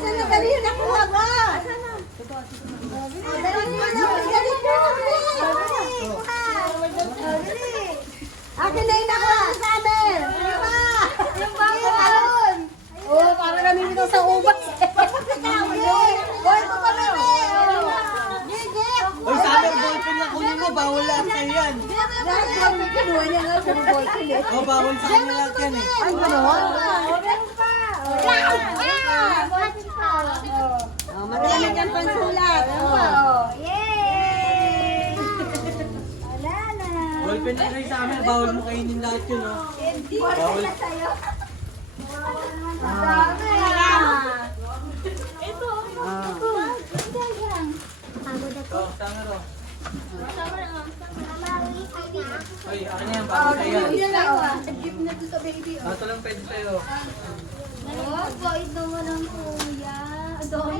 Asan na dali na nakuha ba? Asan na? Dali mo na. Akin na yung nakuha sa amin. Yung bangon. Oh, para kami dito sa ubas. Boy, pumamili. Uy, summer ballpen lang kunin mo, bawal lahat kayo yan. Kinuha niya nga sa ballpen eh. O, bawal sa amin lahat yan eh. Ay, gano'n? Meron pa. Oh, madami kang pansulat. Yay! Wala na. Ballpen lang kayo sa amin, bawal mo kainin lahat yun, oh. Bawal. Oh, tama ro. Uy, akin na yan, bawal kayo yan. Give na to sa baby. Ito lang pwede sa'yo. Ito mo ng kuya. Dami.